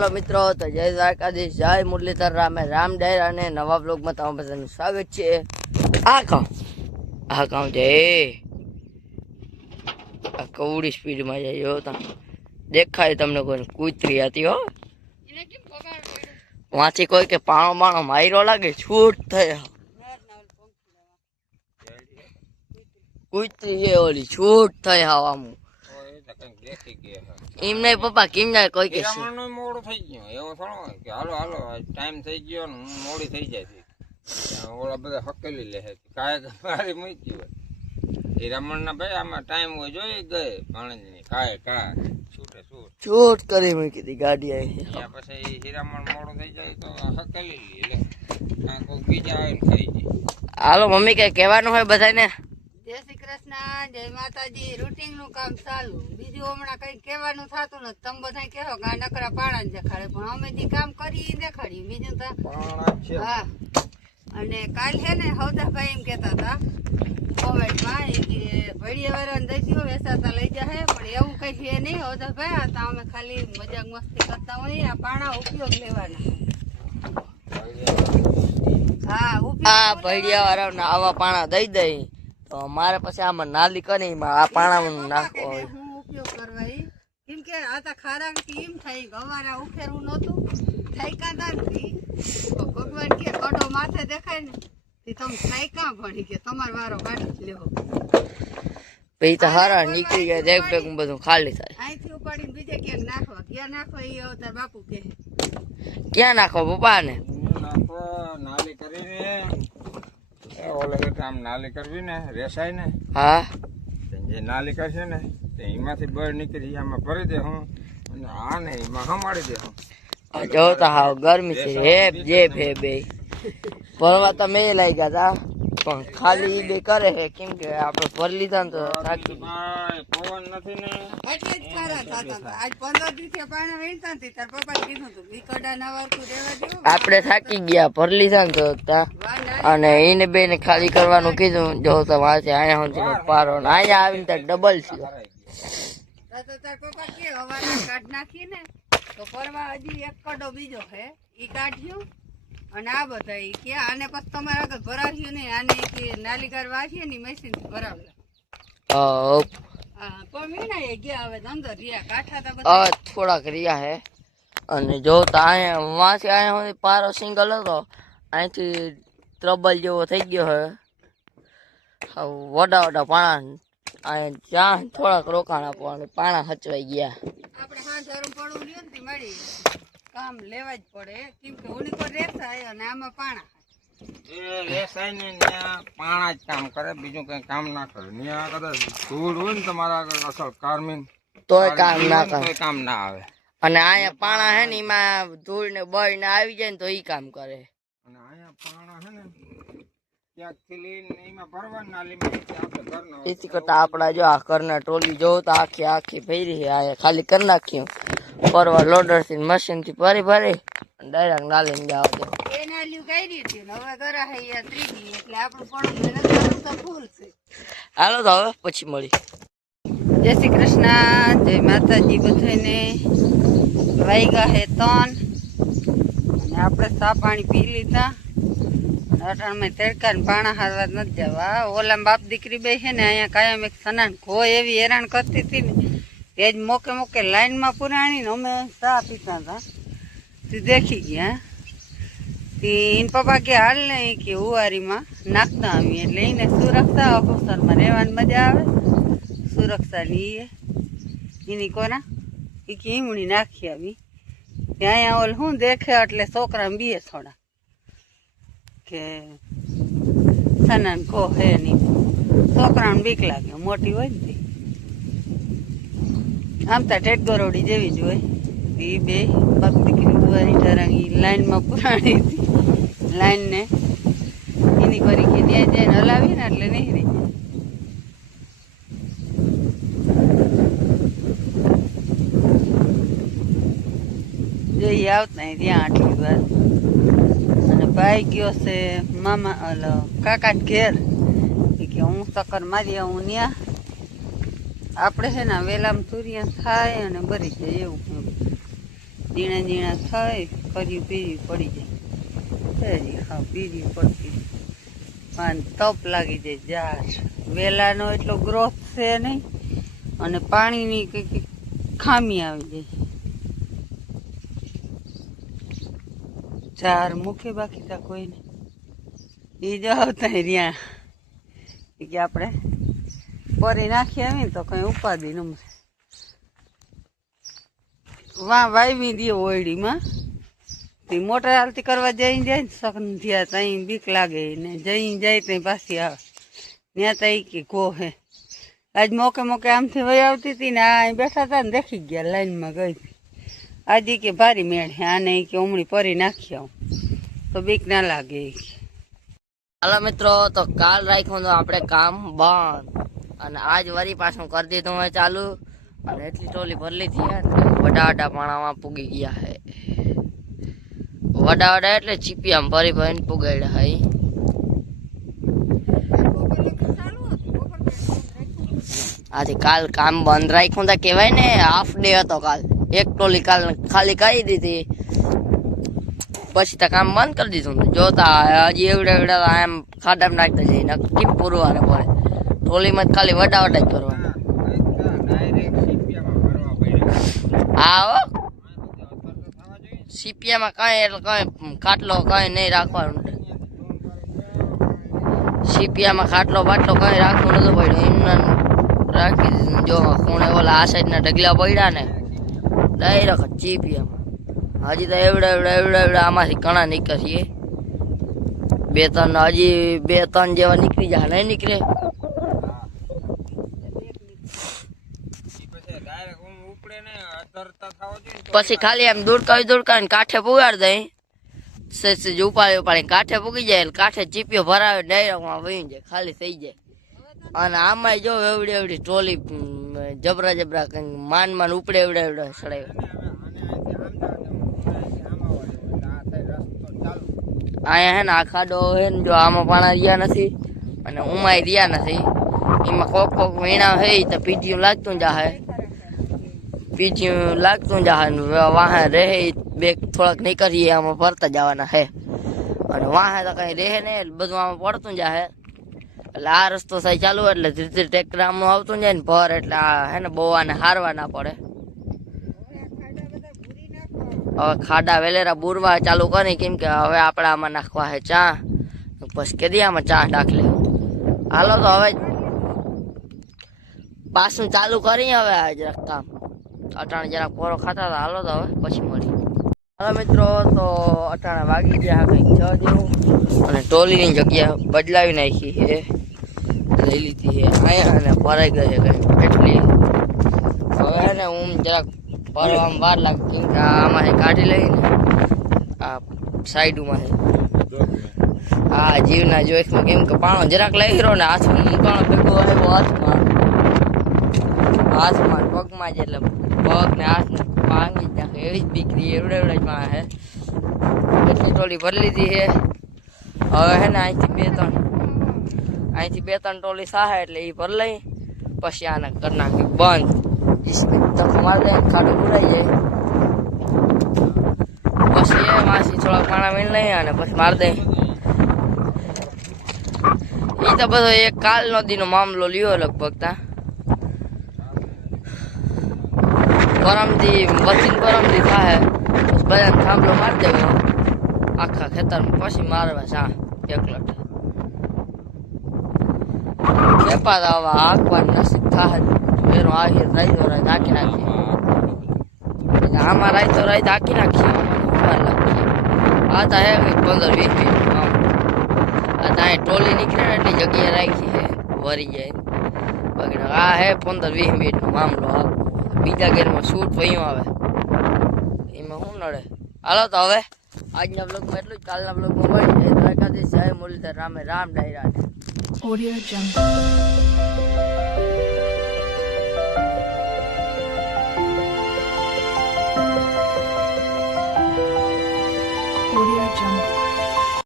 Hello मित्रों, तो जय દ્વારકાધીશ, जय मुरलीधर राम डायर અને નવા બ્લોગમાં તમારું બધાનું સ્વાગત છે। આ કામ છે આ કવડી સ્પીડમાં જાય જો તા દેખાય તમને કોઈ કૂતરી હતી હો વાંચી કોઈ કે પાણો માયરો લાગે છૂટ થાય કૂતરી એ ઓલી છૂટ થઈ હવામાં એમ નહીં પપ્પા કેમ જાય કોઈ કે મોડું થઈ ગયું એવું થોડું કે હાલો હાલો ટાઈમ થઈ ગયો ને મોડી થઈ જાય ઓલા બધા હકેલી લે કાંઈ મારી મૂકી હોય એ રમણ ના ભાઈ આમાં ટાઈમ હોય જોઈ ગયે પાણી કાય છૂટ કરી મૂકી હતી ગાડી આવી પછી હીરામણ મોડું થઈ જાય તો હકેલી લે કોઈ બીજા આવે ને ખાઈ જાય। હાલો મમ્મી કઈ કહેવાનું હોય બધાને? જય શ્રી કૃષ્ણ, જય માતાજી। રૂટિંગ નું કામ ચાલુ, બીજું હમણાં કઈ કહેવાનું થતું નથી। તમે બધા કહો કે નકરા પાણા જ દેખાડે, પણ અમે જે કામ કરી દેખાડ્યું બીજું તો હા। અને કાલ છે ને હવદાભાઈ એમ કેતા હતા કોમેન્ટમાં કે ભેડિયા વાળા દઈશું વેચાતા લઈ જાય, પણ એવું કઈ છે નહીં હવદાભાઈ। આ તો અમે ખાલી મજાક મસ્તી કરતા હોય, આ પાણા ઉપયોગ લેવાના। હા આ ભેડિયા વાળા આવા પાણા દઈ દઈ તો મારે પછી આમાં નાલી કરી આ પાણા નાખવો હોય હું ઉપયોગ કરવા કેમ કે આ તો ખારા એમ થાય ગવારા ઉખેરવું નતું થાયકા નથી ભગવાન કે કડો માથે દેખાય ને તે તમે થાયકા ભણી કે તમારો વારો કાઢી લેવો પછી તો હારા નીકળી ગયા દેખ ભેગું બધું ખાલી થાય। અહીંથી ઉપાડીને બીજે ક્યાંક નાખવા ક્યાં નાખવા એ તાર બાપુ કે ક્યાં નાખો પપ્પા ને? નાલી કરીને ઓલે આમ નાલી કરવી ને રેસાય ને હા જે નાલી કરશે ને એમાંથી બળ નીકળી આમાં ભરી દે હું અને આ ને એમાં હમાડી દે હું જોતા હાવ ગરમી છે હેપ જે ભે બે ભરવા તો મેં લઈ ગયા તા પણ ખાલી બે કરે છે કેમ કે આપણે ભરી લીધા ને તો થાકી પવન નથી ને એટલે જ ખારા થતા હતા। આજ 15 દિવસે પાણી વેચતા હતી તાર પપ્પા કીધું હતું બીકડા ના વારકું રહેવા દેવું આપણે થાકી ગયા ભરી લીધા ને તો અને એને બે ને ખાલી કરવાનું કીધું જો તો વાંચે અહીંયા સુધી પારો ને અહીંયા આવીને ત્યાં ડબલ થયો તો તાર પપ્પા કે હવાના કાઢ નાખી ને તો પરવા હજી એક કડો બીજો છે ઈ કાઢ્યું અને આ બધા ઈ કે આને પછી તમારે આગળ ભરાવ્યું નહીં આને કે નાલી કરવા છે ને મશીન ભરાવલા પણ મીના ગયા હવે અંદર રહ્યા કાઠા તા બધા થોડાક રહ્યા હે અને જો તો અહીંયા વાંચે અહીંયા પારો સિંગલ હતો અહીંથી ટ્રબલ જેવો થઈ ગયો હે વડા પાણા અહીંયા જ્યાં થોડાક રોકાણ આપવાનું પાણા હચવાઈ ગયા આપણે હા જરૂર પડવું લ્યો ને મળી કામ લેવા જ પડે કેમ કે ઓલી પર રેસાય અને આમાં પાણા એ રેસાય ને ત્યાં પાણા જ કામ કરે બીજું કઈ કામ ના કરે ત્યાં કદાચ ધૂળ હોય ને તમારા આગળ અસલ કાર્મિંગ તોય કામ ના કરે કોઈ કામ ના આવે અને અહીંયા પાણા હે ને એમાં ધૂળ ને બળ ને આવી જાય ને તો ઈ કામ કરે અને અહીંયા પાણા હે ને ત્યાંથી લઈને એમાં ભરવાનું નાલીમાં આપણે ઘરના એથી કરતા આપડા જો આ ઘરના ટોલી જો તો આખી ફેરી છે આ ખાલી કરી નાખ્યું પરવા લોડર થી મશીન થી ભરી ડાયરેક્ટ નાલીને જાવ દે એ નાલ્યું કરી હતી હવે ઘરે હે યા ત્રીજી એટલે આપણું પણ તો ફૂલ છે। હાલો તો હવે પછી મળી। જય શ્રી કૃષ્ણ, જય માતાજી બધાને। વાઈગા હે 3 અને આપણે ચા પાણી પી લીધા અટાણમાં તડકા ને પાણા હારવા નથી જવા। ઓલા બાપ દીકરી બે છે ને અહીંયા કાયમ એક સનાન ખો એવી હેરાન કરતી હતી ને એ જ મોકે લાઈનમાં પુરાણી ને અમે ચા પીતા હતા તે દેખી ગયા એને પપ્પા કે હાલ નહીં કે ઉવારીમાં નાખતા આવીએ એટલે એને સુરક્ષા અફસરમાં રહેવાની મજા આવે સુરક્ષાની એની કોના એ કે ઈમણી નાખી આવી ત્યાં ઓલ શું દેખે એટલે છોકરા બીએ થોડા કે સનાન કો હે નહીં છોકરાને બીક લાગે મોટી હોય ને આમ તો ટેટ ગરોડી જેવી જ હોય એ બે બાપ દીકરી ઉવારી ઠરાંગી લાઈનમાં પુરાણી હતી લાઈનને એની કરી કે ત્યાં જઈને હલાવી ને એટલે નહીં રહી જઈ આવતા ત્યાં આટલી વાર અને ભાઈ ગયો છે મામા ઓલો કાકા ઘેર કે હું ચક્કર મારી આવું ત્યાં આપણે છે ને વેલામાં તુરિયા થાય અને ભરી જાય એવું ઝીણા ઝીણા થઈ કર્યું પીરી પડી જાય હજી હા પીરી પડતી પાન તપ લાગી જાય ઝાડ વેલાનો એટલો ગ્રોથ છે નહીં અને પાણીની કંઈક ખામી આવી જાય ચાર મૂકે બાકી તા કોઈને એ જ આવતા રહ્યા કે આપણે પરી નાખી આવીને તો કઈ ઉપાધિ ન મળે વાં વાવી દે ઓયડીમાં તે મોટર હાલતી કરવા જઈને જાય ને સંધ્યા ત્યાં બીક લાગે ને જઈને જાય ત્યાં પાછી આવે ત્યાં ત્યાં કે કો હે આજ મોકે મોકે આમથી વહી આવતી હતી ને આ બેઠા હતા ને દેખી ગયા લાઈનમાં ગઈ આજે કે ભારી મેળ હે આને કે ઉમળી પરી નાખી આવું તો બીક ના લાગે હાલો મિત્રો, તો કાલ રાખ્યું તો આપણે કામ બંધ અને આજ વરી પાછું કરી દીધું હોય ચાલુ અને એટલી ટોલી ભરલી થઈ વડા વડા પાણામાં પૂગી ગયા હે વડા વડા એટલે ચીપિયામાં ભરી ભરીને પુગાડ્યા હે આજે કાલ કામ બંધ રાખ્યું તો કહેવાય ને હાફ ડે હતો કાલ એક ટોલી કાલ ખાલી કરી દીધી પછી તો કામ બંધ કરી દીધું જોતા હજી એવડા એવડા એમ ખાડામાં નાખતા જઈને કેમ પૂરવાને પડે ટોલીમાં જ ખાલી વડા વડા જ કરવાના હા હો સીપિયામાં કઈ એટલે કઈ ખાટલો કઈ નહીં રાખવાનું સીપિયામાં ખાટલો બાટલો કઈ રાખવું નતું પડ્યું એમને રાખી દીધું જો ખૂણે ઓલા આ સાઈડના ઢગલા પડ્યા ને ડાયરેક્ટ ચીપિયામાં હજી તો એવડા એવડા એવડા એવડા આમાંથી ઘણા નીકળીએ બે ત્રણ હજી બે ત્રણ જેવા નીકળી જાય નહીં નીકળે પછી ખાલી એમ દુડકાવી કાંઠે પુગાડી દઈ સેજ ઉપાડી ઉપાડી કાંઠે પૂગી જાય એટલે કાંઠે ચીપિયો ભરાવે ડાયરેક્ટમાં વહી જાય ખાલી થઈ જાય અને આમાં જો એવડી એવડી ટ્રોલી જબરા જબરા કઈ માન માન ઉપડે એવડા એવડા સડાય અહીંયા હે ને આ ખાડો હે ને જો આમાં પાણા રહ્યા નથી અને ઉમાય રહ્યા નથી એમાં કોક કોક વીણા હે તો પીઠિયું લાગતું જાહે વાહે રહે બે થોડાક નીકળીએ આમાં ફરતા જવાના હે અને વાહે તો કઈ રહે ને બધું આમાં પડતું જાહે એટલે આ રસ્તો થાય ચાલુ એટલે ધીરે ધીરે ટ્રેક્ટર આમનું આવતું જાય ને ભર એટલે આ હે ને બહુ આને હારવા ના પડે હવે ખાડા વેલેરા બુરવા ચાલુ કરી કેમ કે હવે આપણે આમાં નાખવા હે ચા પછી કેદી આમાં ચા નાખલે હાલો તો હવે પાછું ચાલુ કરી હવે આજ કામ અટાણે જરાક પોરો ખાતા હતા હાલો તો હવે પછી મળી હાલો મિત્રો તો અટાણે વાગી ગયા કંઈક 6 જેવું અને ટોલીની જગ્યા બદલાવી નાખી છે લઈ લીધી છે અહીંયા અને ભરાઈ ગઈ છે કંઈક એટલી હવે ને હું જરાક ભરવામાં વાર લાગે કેમ કે આમાંથી કાઢી લઈને આ સાઈડમાં છે હા જીવના જોઈખમાં કેમ કે પાણો જરાક લઈ રહ્યો ને હાથમાં મૂકાણો ભેગો આવ્યો હાથમાં પગમાં જ એટલે પગ ને હાથ ભાંગી જ નાખે એવી જ દીકરી એવડે એવડે જ માણસ હે એટલી ટોલી ભરી લીધી છે હવે હે ને અહીંથી બે ત્રણ ટોલી સાહે એટલે એ ભરી લઈ પછી આને કરી નાખી બંધ તકો મારી દે ખાડો પુરાઈ જાય પછી એ માસી થોડાક પાણા મીણ લઈ અને પછી મારી દે એ તો બધો એક કાલ નદીનો મામલો લ્યો લગભગ તા પરમથી થાય પછી બધાને થાંભલો મારી દેવો આખા ખેતરમાં પછી મારવા શા એકલટ ખેપા આવા આંકવાની નસીબ થાય એનો આવી રાઈતો રાઈ હાકી નાખીએ આમાં રાઈતો રાઈ હાકી નાખીએ આ તો હે કંઈક 15-20 મિનિટ આ તો અહીં ટોલી નીકળે ને એટલી જગ્યાએ રાખી હે વરી જાય બાકી આ હે 15-20 મિનિટનો મામલો બીજા ગેરમાં શૂટ વયું આવે એમાં શું નડે હાલો તો હવે આજના બ્લોગમાં એટલું જ કાલના બ્લોગમાં હોય જય દ્વારકાધીશ જય મુરલીધર રામે Ram ડાયરા Audio Jungle. Audio Jungle.